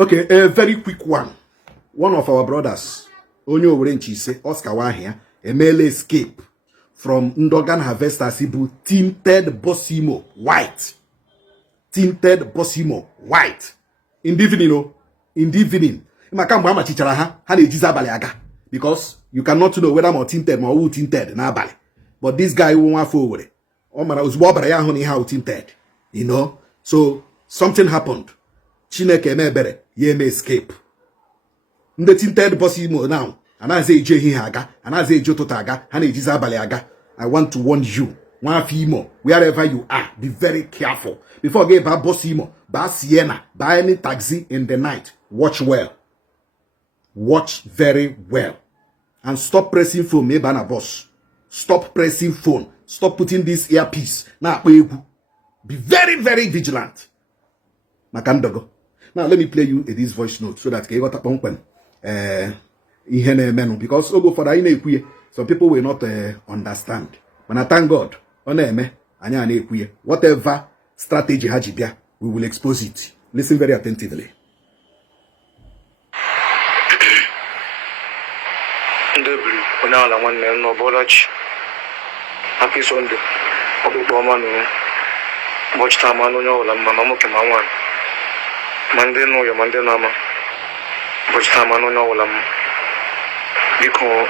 Okay, a very quick one. One of our brothers, Onyo Orenchise, Oscar Wahia, a male escape from Ndogan Harvester Sibu, tinted Bosimo, white. Tinted Bosimo, white. In the evening, in the evening. Because you cannot know whether more tinted or tinted na bali. But this guy won't want forward. Tinted. You know? So something happened. Chineke mebere ye may escape. The tinted Bosimo now. And I say Jehi Haga, and I say Jototaga, and it is Abaliaga. I want to warn you, one female, wherever you are, be very careful. Before get by Bosimo, by Sienna, by any taxi in the night, watch well. Watch very well. And stop pressing phone, maybe a boss. Stop pressing phone. Stop putting this earpiece. Now, be very, very vigilant. Makandogo. Now, let me play you this voice note so that you got a pump because some people will not understand. When I thank God, whatever strategy hajibia, we will expose it. Listen very attentively. Happy Sunday. Watch time on your mamma Kamawan. Monday no your Monday Nama. Watch time on your because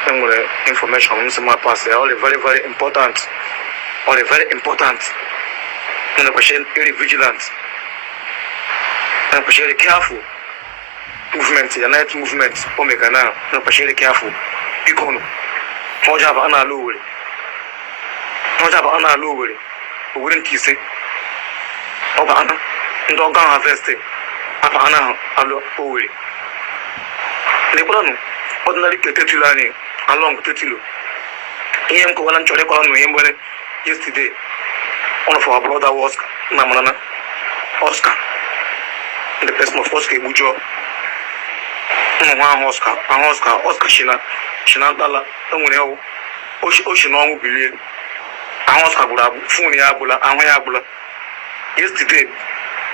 information on my past are all very, very important. All very important. And the patient very vigilant. And patient careful. Movement, the night movement, Omega now, no patient careful. Because no job on our lower. No job on our lower. We wouldn't kiss it. Obana, Ndogan Harvester, Apana, Alo, Owe. Lebrano, ordinary Tetulani, along Tetulu. Ian Kovalan Chorekolan, yesterday, one of our brother was Namana, Oscar, the person of Oscar Bujo. Oscar Shina Dala, Omunel, Ocean Billion, Oscar Gulabu, Funiabula, Amayabula. Yesterday,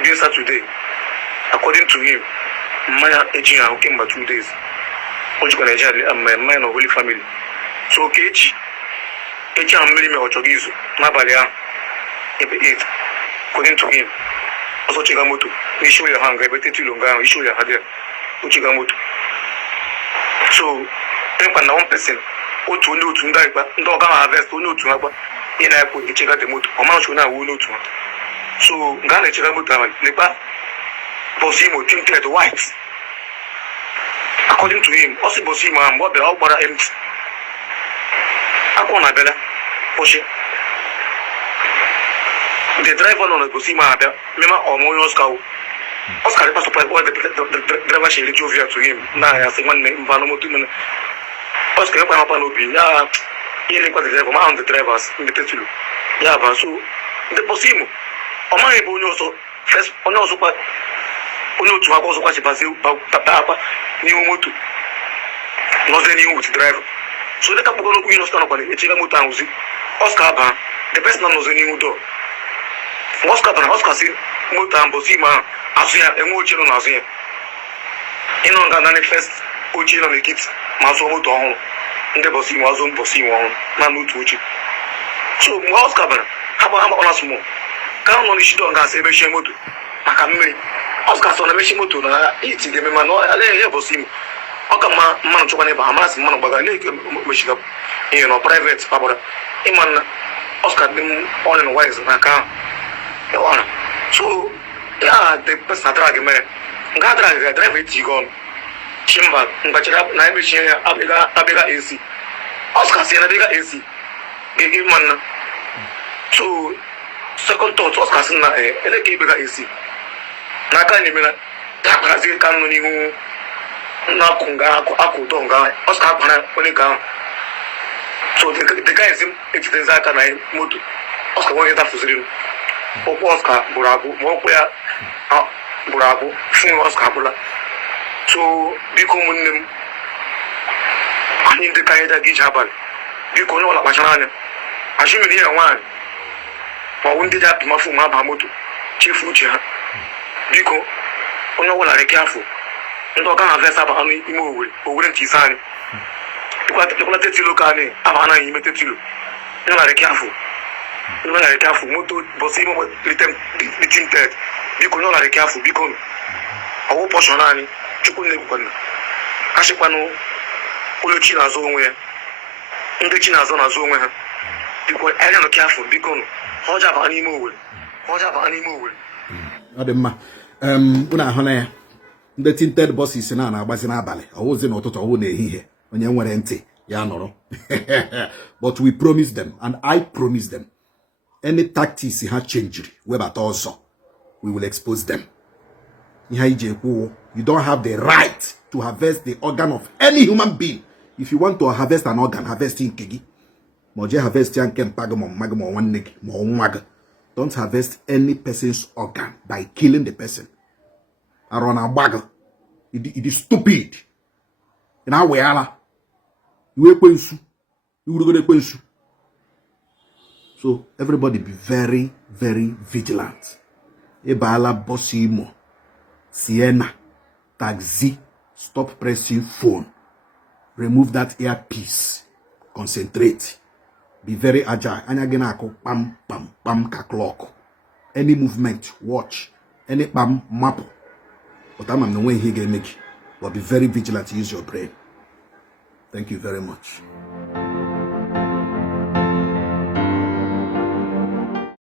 this Saturday, according to him, Maya Ejina who came back 2 days. Which can a man of Holy Family. So Keji, Eja Milime or Chogizu, Nabalia, 8, according to him. Also Chigamoto, we show your hunger, but Tilunga, we show your hadir, Uchigamoto. So, think on 1%, or to know to die, but don't harvest to know to have in I put each other the motor, or Mount will know to. So, Ghana Chiramuta, Nepa, Bosimo tinted white. According to him, also Bosimo and what the Albara empty. Akona Bella, Poshe. The driver on the Bosima, Mema or Moyoscow. Oscar passed all the driver she Jovia to him. Now I say one name, Vanomotuman. Oscar Panopi, yelling for the driver, the drivers in the Tetulu. Yava, so the Bosimo. Omani Bonyoso, first, Onoso, Ono to Hagoso Passipazi, Papa, New Motu, not any with driver. So the couple of Unos Tanopani, Chigamutanzi, Oscar Ban, the best man was a new door. Oscar Sin, Mutan Bosima, Asia, and Mochin on Asia. In on the first, Ochin on the kids, Masomoto, and the Bosima was on Bosima, Nanu Tuchi. So, Oscar Ban, how about Onasmo? Count on the shit on gas, a Meshimoto. I can make Oscar on a Meshimoto, eating the man, I ever see him. Okama, man to one of Hamas, man of Bagale, Michigan, you know, private, Pabra, Iman, Oscar, them all in wise, and I can't. So, yeah, the person drag me. Gadra, drive it, you gone. Chimba, but you have Nibisha, Abiga AC. Oscar, see a bigger AC. Give man. So, second thought, Oscar, and they gave bigger AC. Naka, you mean, Takazi can Nakunga, Akudonga, Oscar, when he come. So, the guy is it's the Zakana Mutu. Oscar, what is that for you? Oscar Burabu, Mokwea Burabu, Fun Oscar Bula. So, become them. I need the Kayada Gijabal. You can know what Machana. I should be here one. For one did that Mafuma Bamutu, Chief Ucha. Biko, Ono, careful. ndị ọga harvest aba anụ ime owere nke ise anyị ịkwala tetilo ka anyị aba anaghị ime tetilo narị kafụ moto bọsị ime litinted biko nye narị kafụ biko ọwụ pọshọn anyị chukwu na-ekwukwana kachịkwanụ ụlọ chi na-azụ onwe ya ndị chi na-azụ onwe ha biko anya nọ kafụ biko ha ọja aba n'ime owere ọ dị mma unu ahụ na ya ndị tinted bọsis na-agbazi n'abalị ọwụzi n'ụtụtụ ọwụ n'ehihie onye nwere ntị ya nọrọ but we promise them and I promise them any tactics ha changed webata ọzọ we will expose them. Ihe iji ekwu you don't have the right to harvest the organ of any human being. If you want to harvest an organ, harvest nke gị ma ọ jee harvest ya nke mpa gị ma mma gị ma nwanne gị ma nwa gị. Don't harvest any person's organ by killing the person. Arona baga. It is stupid. Na weala. You ekwensu. You go ekwensu. So everybody be very, very vigilant. Ebala Bosimo, Sienna, taxi, stop pressing phone. Remove that earpiece. Concentrate. Be very agile. Anya gina ako pam pam pam ka clock. Any movement, watch. Any pam map. But I'm the way he can make. But be very vigilant. Use your brain. Thank you very much.